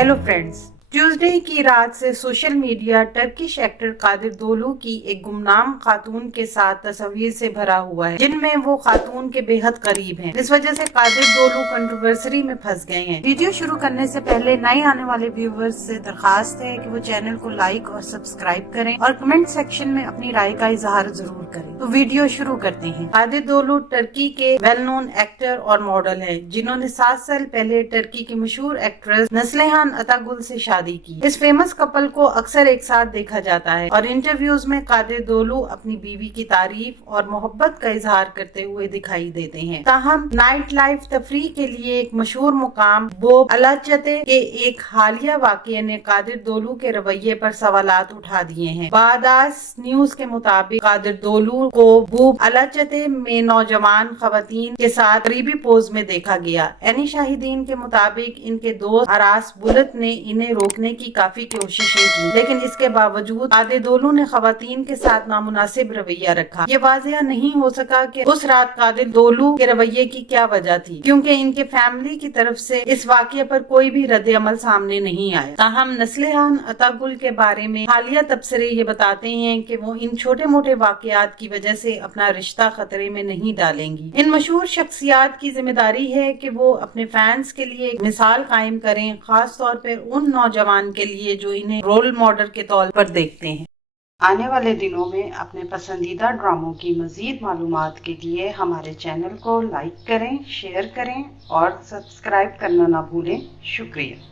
Hello friends, Tuesday की रात से social media Turkish actor Kadir Dolu की एक गुमनाम खातून के साथ तस्वीर से भरा हुआ है, जिनमें वो खातून के बेहद करीब हैं। इस वजह से कादिर दोलू कंट्रोवर्सी में फंस गए हैं। वीडियो शुरू करने से पहले नए आने वाले व्यूवर्स से दरखास्त है कि वो चैनल को लाइक और सब्सक्राइब करें और कमेंट सेक्शन में अपनी राय का इजहार जरूर करें। तो वीडियो शुरू करते हैं। कादिर दोलू टर्की के वेल नोन एक्टर और मॉडल है, जिन्होंने 7 साल पहले टर्की की मशहूर एक्ट्रेस नस्लिहान अतागुल से शादी की। इस फेमस कपल को अक्सर एक साथ देखा जाता है और इंटरव्यूज में कादिर दोलू अपनी बीवी की तारीफ और मोहब्बत का इजहार करते हुए दिखाई देते हैं। ताहम नाइट लाइफ तफरीह के लिए एक मशहूर मुकाम बोब अलाचते के एक हालिया वाकये ने कादिर दोलू के रवैये पर सवालात उठा दिए हैं। बादास न्यूज के मुताबिक कादिर दोलू को बोब अलाचते में नौजवान खवातीन के साथ करीबी पोज में देखा गया। एनी शाहिदीन के मुताबिक इनके दोस्त अरास बुलत ने इन्हें रोकने की काफी कोशिशें की, लेकिन इसके बावजूद कादिर दोलू ने खवातीन के साथ नामुनासिब रवैया रखा। ये वाज़ेह नहीं हो सका कि उस रात कादिर दोलू के रवैये की क्या वजह थी, क्योंकि इनके फैमिली की तरफ से इस वाकये पर कोई भी रद्द अमल सामने नहीं आया। ताहम नस्लिहान अतागुल के बारे में हालिया तबसरे ये बताते हैं कि वो इन छोटे मोटे वाकयात की वजह से अपना रिश्ता खतरे में नहीं डालेंगी। इन मशहूर शख्सियात की जिम्मेदारी है कि वो अपने फैंस के लिए एक मिसाल कायम करें, खास तौर पर उन नौजवान के लिए जो इन्हें रोल मॉडल के तौर पर देखते हैं। आने वाले दिनों में अपने पसंदीदा ड्रामों की मजीद मालूमात के लिए हमारे चैनल को लाइक करें, शेयर करें और सब्सक्राइब करना ना भूलें। शुक्रिया।